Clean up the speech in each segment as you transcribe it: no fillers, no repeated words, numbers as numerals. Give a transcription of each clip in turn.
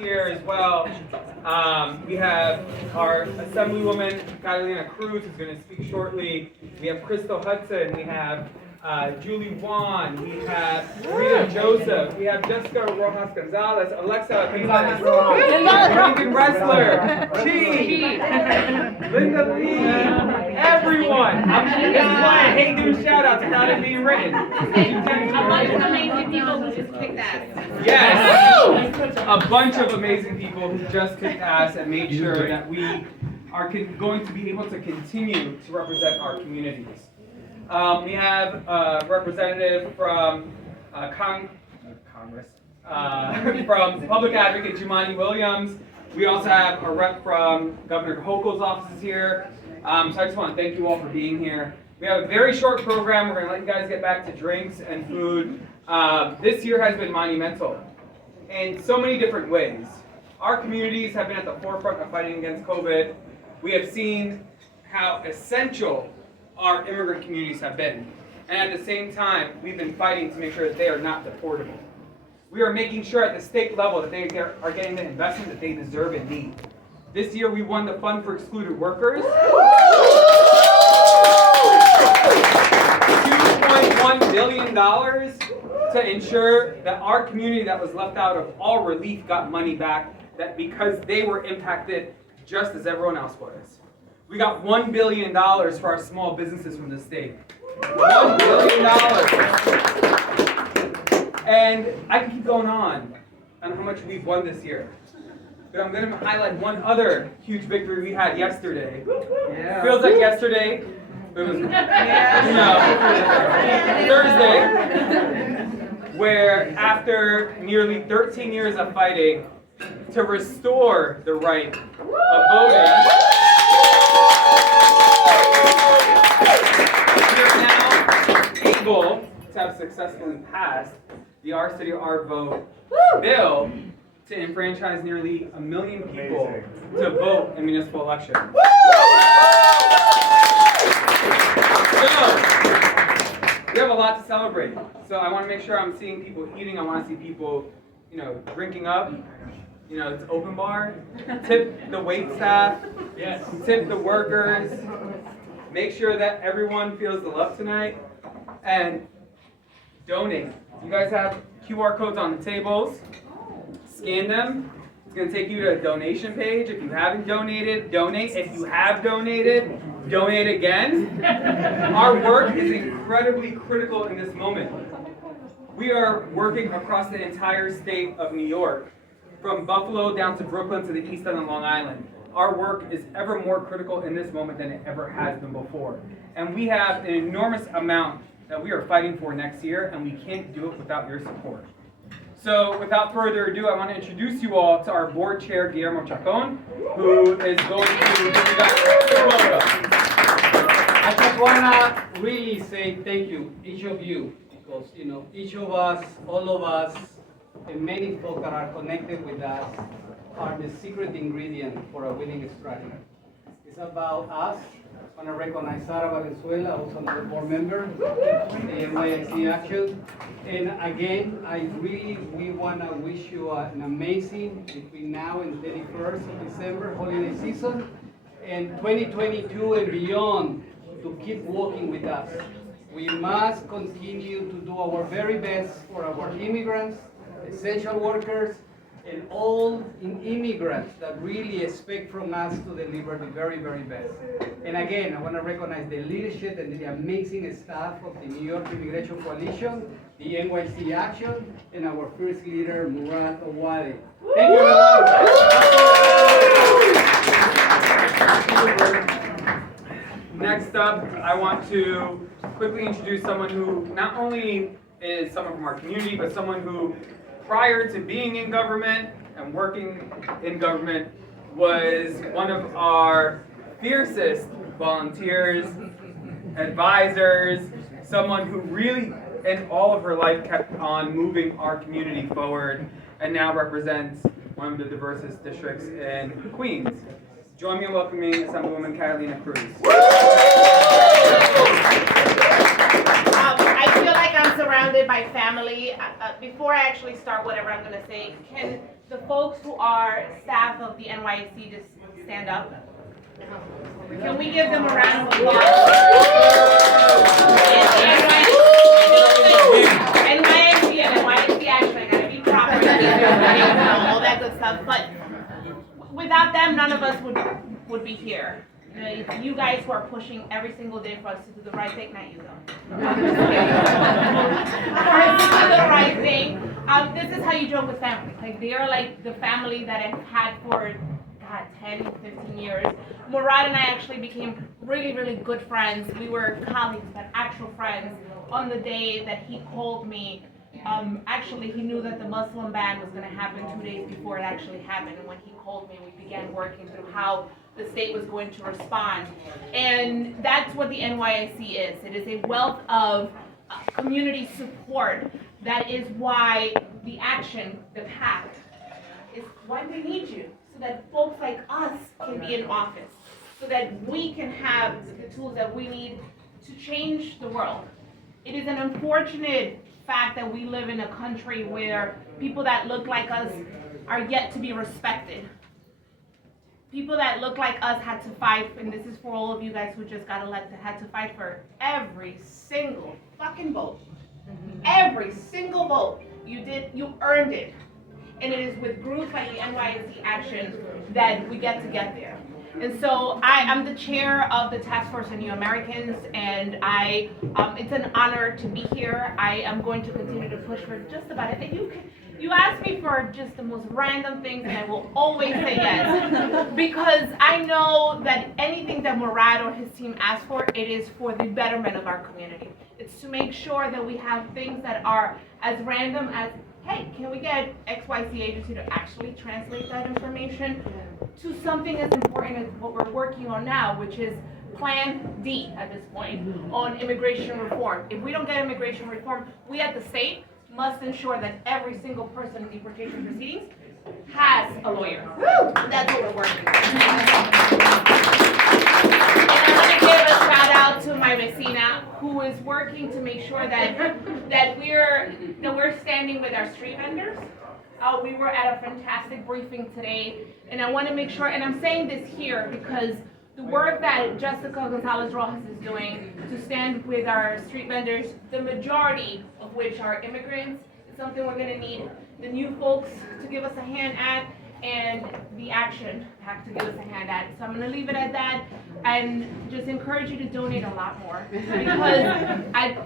here as well. We have our Assemblywoman, Catalina Cruz, who's going to speak shortly. We have Crystal Hudson. We have Julie Wan. We have Rita Joseph. We have Jessica Rojas Gonzalez. Alexa Gonzalez. American Wrestler. Chi. Linda Lee. Everyone. This is why I hate doing shout outs without it being written. A bunch of amazing people who just kicked ass. Yes. A bunch of amazing people who just kicked ass and made sure that we are going to be able to continue to represent our communities. We have a representative from Congress, from Public Advocate Jumani Williams. We also have a rep from Governor Hochul's offices here. So I just want to thank you all for being here. We have a very short program. We're going to let you guys get back to drinks and food. This year has been monumental in so many different ways. Our communities have been at the forefront of fighting against COVID. We have seen how essential our immigrant communities have been. And at the same time, we've been fighting to make sure that they are not deportable. We are making sure at the state level that they are getting the investment that they deserve and need. This year we won the Fund for Excluded Workers. $2.1 billion to ensure that our community that was left out of all relief got money back, that because they were impacted just as everyone else was. We got $1 billion for our small businesses from the state. $1 billion. And I can keep going on how much we've won this year. But I'm going to highlight one other huge victory we had yesterday. Yeah. Feels like yesterday. It was Thursday, where after nearly 13 years of fighting to restore the right of voting, we are now able to have successfully passed the Our City, Our Vote bill to enfranchise nearly 1 million people to vote in municipal elections. So, we have a lot to celebrate. So I want to make sure I'm seeing people eating. I want to see people, drinking up. It's open bar. Tip the wait staff. Yes. Tip the workers. Make sure that everyone feels the love tonight. And donate. You guys have QR codes on the tables. Scan them. It's going to take you to a donation page. If you haven't donated, donate. If you have donated, donate again. Our work is incredibly critical in this moment. We are working across the entire state of New York, from Buffalo down to Brooklyn to the East End and Long Island. Our work is ever more critical in this moment than it ever has been before. And we have an enormous amount that we are fighting for next year, and we can't do it without your support. So without further ado, I want to introduce you all to our board chair, Guillermo Chaffon, who is going to give you guys a welcome. I just want to really say thank you, each of you, because each of us, all of us, and many folks that are connected with us are the secret ingredient for a winning strategy. It's about us. I want to recognize Sara Valenzuela, also another board member, the NYC Action. And again, we want to wish you an amazing, between now and 31st of December, holiday season, and 2022 and beyond, to keep working with us. We must continue to do our very best for our immigrants, essential workers, and all immigrants that really expect from us to deliver the very, very best. And again, I want to recognize the leadership and the amazing staff of the New York Immigration Coalition, the NYC Action, and our first leader, Murad Owade. Thank you, everyone. Next up, I want to quickly introduce someone who not only is someone from our community, but someone who, prior to being in government and working in government, was one of our fiercest volunteers, advisors, someone who really, in all of her life, kept on moving our community forward, and now represents one of the diversest districts in Queens. Join me in welcoming Assemblywoman Catalina Cruz. I feel like I'm surrounded by family. Before I actually start whatever I'm gonna say, can the folks who are staff of the NYC just stand up? Can we give them a round of applause? NYC action, I gotta be proper, all that good stuff. But without them, none of us would be here. You guys who are pushing every single day for us to do the right thing, not you though. For us to do the right thing. This is how you joke with family. Like, they are like the family that I've had for, God, 10, 15 years. Murad and I actually became really, really good friends. We were colleagues, but actual friends on the day that he called me. Actually, he knew that the Muslim ban was going to happen 2 days before it actually happened. And when he called me, we began working through how the state was going to respond. And that's what the NYSC is. It is a wealth of community support. That is why the action, the pact, is why we need you. So that folks like us can be in office. So that we can have the tools that we need to change the world. It is an unfortunate fact that we live in a country where people that look like us are yet to be respected. People that look like us had to fight, and this is for all of you guys who just got elected, had to fight for every single fucking vote. Every single vote. You earned it. And it is with groups like the NYSC Action that we get there. And so I'm the chair of the Task Force on New Americans, and it's an honor to be here. I am going to continue to push for just about it. You ask me for just the most random things, and I will always say yes. Because I know that anything that Murad or his team asks for, it is for the betterment of our community. It's to make sure that we have things that are as random as, hey, can we get XYZ agency to actually translate that information to something as important as what we're working on now, which is Plan D at this point on immigration reform. If we don't get immigration reform, we at the state must ensure that every single person in deportation proceedings has a lawyer. Woo! That's what we're working on. And I want to give a shout out to my vecina who is working to make sure that we're standing with our street vendors. We were at a fantastic briefing today, and I want to make sure, and I'm saying this here because the work that Jessica Gonzalez Rojas is doing to stand with our street vendors, the majority of which are immigrants, is something we're going to need the new folks to give us a hand at, and the action pack to give us a hand at. So I'm going to leave it at that, and just encourage you to donate a lot more, because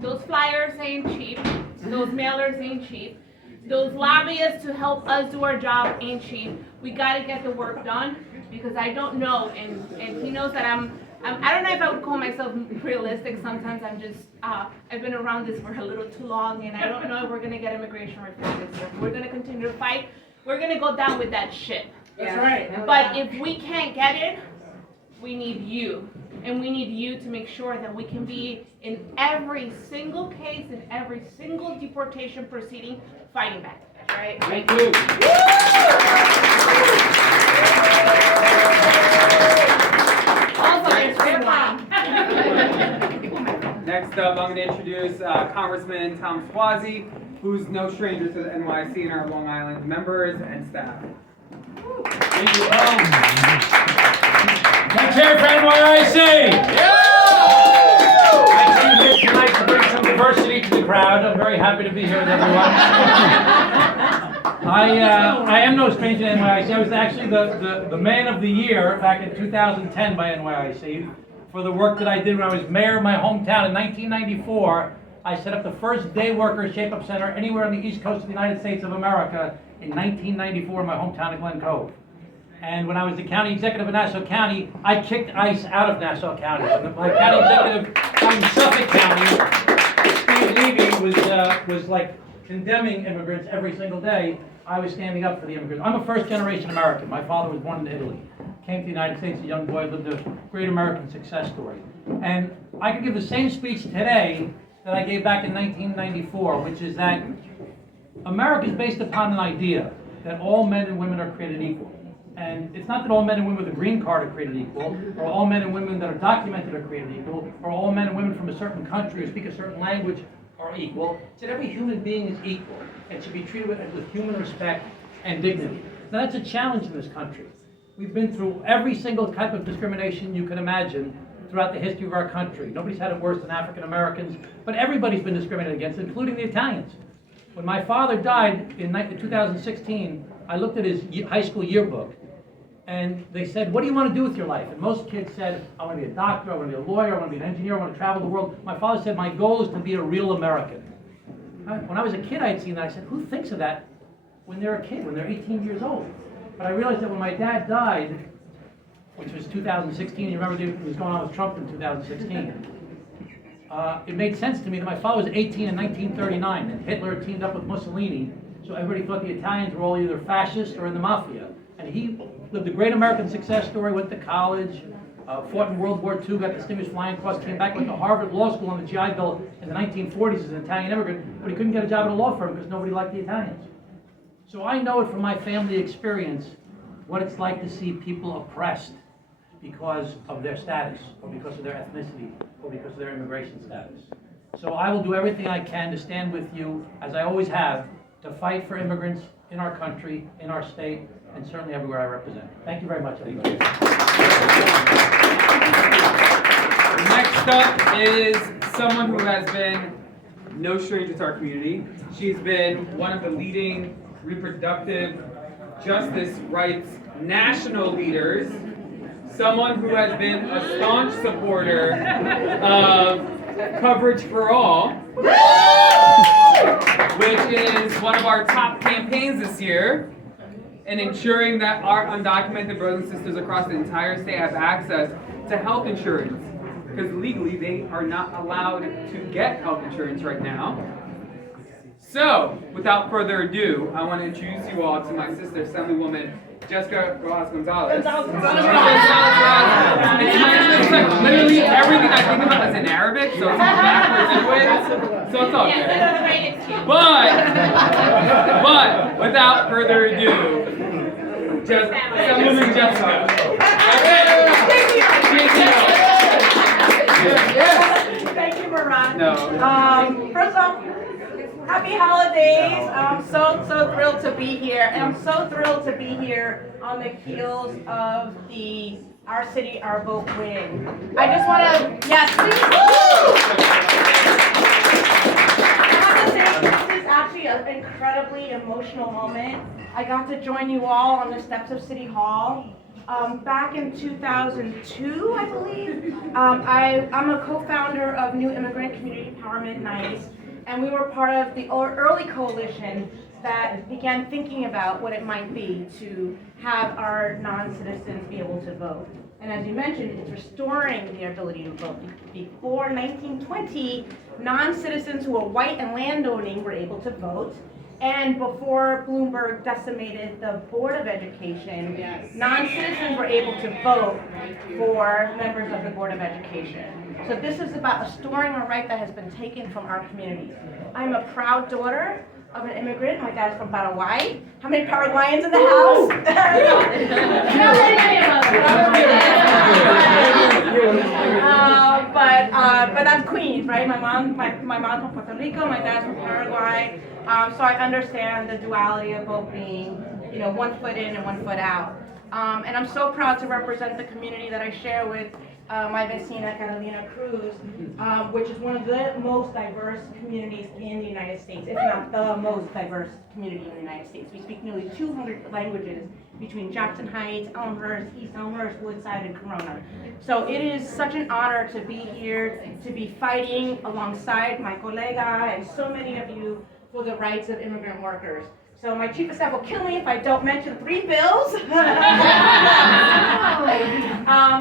those flyers ain't cheap, those mailers ain't cheap. Those lobbyists to help us do our job ain't cheap. We got to get the work done, because I don't know, and he knows that I don't know if I would call myself realistic. Sometimes I'm just, I've been around this for a little too long, and I don't know if we're going to get immigration reform this year. We're going to continue to fight. We're going to go down with that ship. That's right. But if we can't get it, we need you. And we need you to make sure that we can be in every single case, in every single deportation proceeding, fighting back. That's right. Thank you. Also, there's red wine. Next up, I'm going to introduce Congressman Tom Swazi, who's no stranger to the NYC and our Long Island members and staff. Thank you. My chair for NYIC. I came here tonight to bring some diversity to the crowd. I'm very happy to be here with everyone. I am no stranger to NYIC. I was actually the man of the year back in 2010 by NYIC for the work that I did when I was mayor of my hometown in 1994. I set up the first day worker shape-up center anywhere on the East Coast of the United States of America in 1994 in my hometown of Glen Cove. And when I was the county executive of Nassau County, I kicked ICE out of Nassau County. When my county executive in Suffolk County, Steve Levy, was like condemning immigrants every single day. I was standing up for the immigrants. I'm a first-generation American. My father was born in Italy. Came to the United States as a young boy, lived a great American success story. And I could give the same speech today that I gave back in 1994, which is that America is based upon an idea that all men and women are created equal. And it's not that all men and women with a green card are created equal, or all men and women that are documented are created equal, or all men and women from a certain country who speak a certain language are equal. He said every human being is equal and should be treated with human respect and dignity. Now that's a challenge in this country. We've been through every single type of discrimination you can imagine throughout the history of our country. Nobody's had it worse than African Americans, but everybody's been discriminated against, including the Italians. When my father died in 2016, I looked at his high school yearbook, and they said, what do you want to do with your life? And most kids said, I want to be a doctor, I want to be a lawyer, I want to be an engineer, I want to travel the world. My father said, my goal is to be a real American. When I was a kid, I had seen that. I said, who thinks of that when they're a kid, when they're 18 years old? But I realized that when my dad died, which was 2016, you remember what was going on with Trump in 2016, it made sense to me that my father was 18 in 1939, and Hitler had teamed up with Mussolini, so everybody thought the Italians were all either fascist or in the mafia. And he lived a great American success story, went to college, fought in World War II, got the Distinguished Flying Cross, came back, went to Harvard Law School on the GI Bill in the 1940s as an Italian immigrant, but he couldn't get a job at a law firm because nobody liked the Italians. So I know it from my family experience what it's like to see people oppressed because of their status, or because of their ethnicity, or because of their immigration status. So I will do everything I can to stand with you, as I always have, to fight for immigrants in our country, in our state, and certainly everywhere I represent. Thank you very much, everybody. Next up is someone who has been no stranger to our community. She's been one of the leading reproductive justice rights national leaders, someone who has been a staunch supporter of Coverage for All, which is one of our top campaigns this year, and ensuring that our undocumented brothers and sisters across the entire state have access to health insurance, because legally they are not allowed to get health insurance right now. So, without further ado, I want to introduce you all to my sister, Assemblywoman Jessica Gonzalez. It's like literally everything I think about is in Arabic, so it's backwards anyway. So it's all good. But without further ado, Assemblywoman Jessica. Thank you, Moran. No. First off, happy holidays. I'm so thrilled to be here. And I'm so thrilled to be here on the heels of the Our City, Our Vote win. I just want to, yes, please. I have to say, this is actually an incredibly emotional moment. I got to join you all on the steps of City Hall. Back in 2002, I believe, I'm a co-founder of New Immigrant Community Empowerment NICE, and we were part of the early coalition that began thinking about what it might be to have our non-citizens be able to vote. And as you mentioned, it's restoring the ability to vote. Before 1920, non-citizens who were white and landowning were able to vote. And before Bloomberg decimated the Board of Education, non-citizens were able to vote for members of the Board of Education. So this is about restoring a right that has been taken from our communities. I'm a proud daughter of an immigrant. My dad's from Paraguay. How many Paraguayans in the house? But that's Queens, right? My mom's from Puerto Rico. My dad's from Paraguay. So I understand the duality of both being, one foot in and one foot out. And I'm so proud to represent the community that I share with my vecina Carolina Cruz, which is one of the most diverse communities in the United States, if not the most diverse community in the United States. We speak nearly 200 languages between Jackson Heights, Elmhurst, East Elmhurst, Woodside, and Corona. So it is such an honor to be here, to be fighting alongside my colega and so many of you for the rights of immigrant workers. So my chief of staff will kill me if I don't mention 3 bills.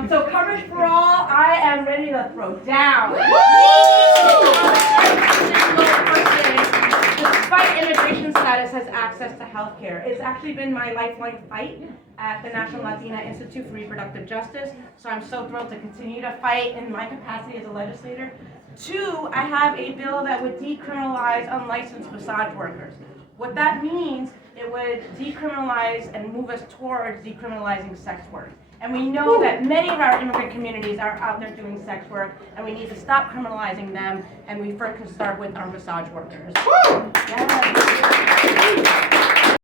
So Coverage for All, I am ready to throw down. Despite immigration status, has access to health care. It's actually been my lifelong fight at the National Latina Institute for Reproductive Justice. So I'm so thrilled to continue to fight in my capacity as a legislator. 2, I have a bill that would decriminalize unlicensed massage workers. What that means, it would decriminalize and move us towards decriminalizing sex work. And we know that many of our immigrant communities are out there doing sex work, and we need to stop criminalizing them, and we first can start with our massage workers. Yes.